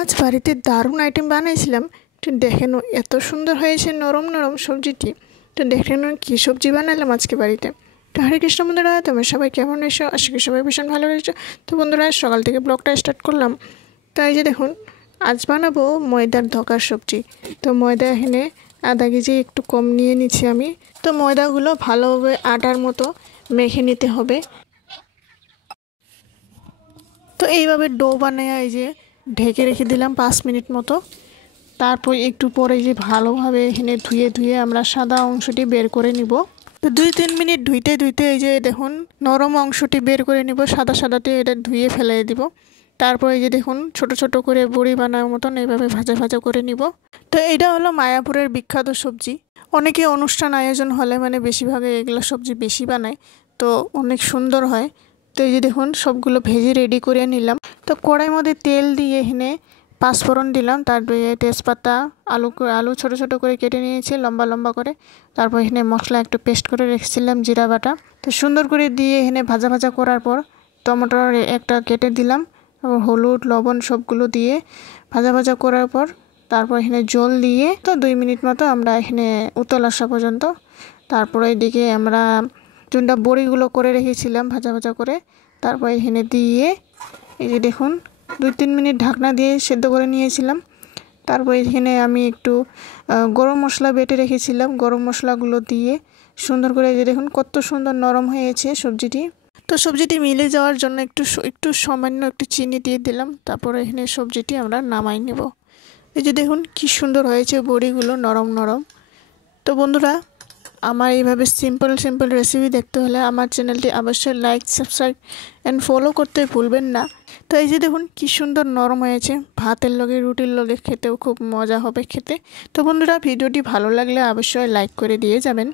আজ বাড়িতে দারুণ আইটেম বানিয়েছিলাম। তো দেখে নো এত সুন্দর হয়েছে নরম নরম সবজিটি। তো দেখে নো কী সবজি বানালাম আজকে বাড়িতে। তো হরে কৃষ্ণ বন্ধুরা, তোমরা সবাই কেমন এসো? আশা করি সবাই ভীষণ ভালো রয়েছে। তো বন্ধুরা, সকাল থেকে ব্লগটা স্টার্ট করলাম। তাই যে দেখুন, আজ বানাবো ময়দার ধোকার সবজি। তো ময়দা এখানে আধা কেজি একটু কম নিয়ে নিচ্ছি আমি। তো ময়দাগুলো ভালোভাবে আটার মতো মেখে নিতে হবে। তো এইভাবে ডো বানিয়ে এই যে ঢেকে রেখে দিলাম 5 মিনিট মতো। তারপর একটু পরে যে ভালোভাবে এখানে ধুয়ে ধুয়ে আমরা সাদা অংশটি বের করে নিব। তো 2-3 মিনিট ধুইতে ধুইতে এই যে দেখুন নরম অংশটি বের করে নিব, সাদা সাদাটি এটা ধুয়ে ফেলে দিব। তারপর এই যে দেখুন ছোট ছোট করে বড়ি বানানোর মতন এইভাবে ভাজা ভাজা করে নিব। তো এটা হলো মায়াপুরের বিখ্যাত সবজি। অনেকে অনুষ্ঠান আয়োজন হলে মানে বেশিরভাগে এগুলো সবজি বেশি বানায়, তো অনেক সুন্দর হয়। তো এই যে দেখুন সবগুলো ভেজে রেডি করে নিলাম। তো কড়াইয়ের মধ্যে তেল দিয়ে এখানে পাঁচফোড়ন দিলাম, তারপরে তেজপাতা, আলু ছোট ছোট করে কেটে নিয়েছি লম্বা লম্বা করে। তারপর এখানে মশলা একটু পেস্ট করে রেখেছিলাম, জিরা বাটা। তো সুন্দর করে দিয়ে এখানে ভাজা ভাজা করার পর টমেটোর একটা কেটে দিলাম, তারপর হলুদ লবণ সবগুলো দিয়ে ভাজা ভাজা করার পর তারপর এখানে জল দিয়ে তো 2 মিনিট মতো আমরা এখানে উতল আসা পর্যন্ত। তারপর এইদিকে আমরা চুনটা বড়িগুলো করে রেখেছিলাম ভাজা ভাজা করে, তারপর এখানে দিয়ে এই যে দেখুন 2-3 মিনিট ঢাকনা দিয়ে সেদ্ধ করে নিয়েছিলাম। তারপর এখানে আমি একটু গরম মশলা বেটে রেখেছিলাম, গরম মশলাগুলো দিয়ে সুন্দর করে এই যে দেখুন কত সুন্দর নরম হয়েছে সবজিটি। তো সবজিটি মিলে যাওয়ার জন্য একটু সামান্য একটু চিনি দিয়ে দিলাম। তারপর এখানে সবজিটি আমরা নামাই নেব। এই যে দেখুন কি সুন্দর হয়েছে বড়িগুলো নরম নরম। তো বন্ধুরা, আমার এইভাবে সিম্পল রেসিপি দেখতে হলে আমার চ্যানেলটি অবশ্যই লাইক, সাবস্ক্রাইব অ্যান্ড ফলো করতে ভুলবেন না। তো এই যে দেখুন কি সুন্দর নরম হয়েছে, ভাতের লগে রুটির লগে খেতেও খুব মজা হবে খেতে। তো বন্ধুরা, ভিডিওটি ভালো লাগলে অবশ্যই লাইক করে দিয়ে যাবেন।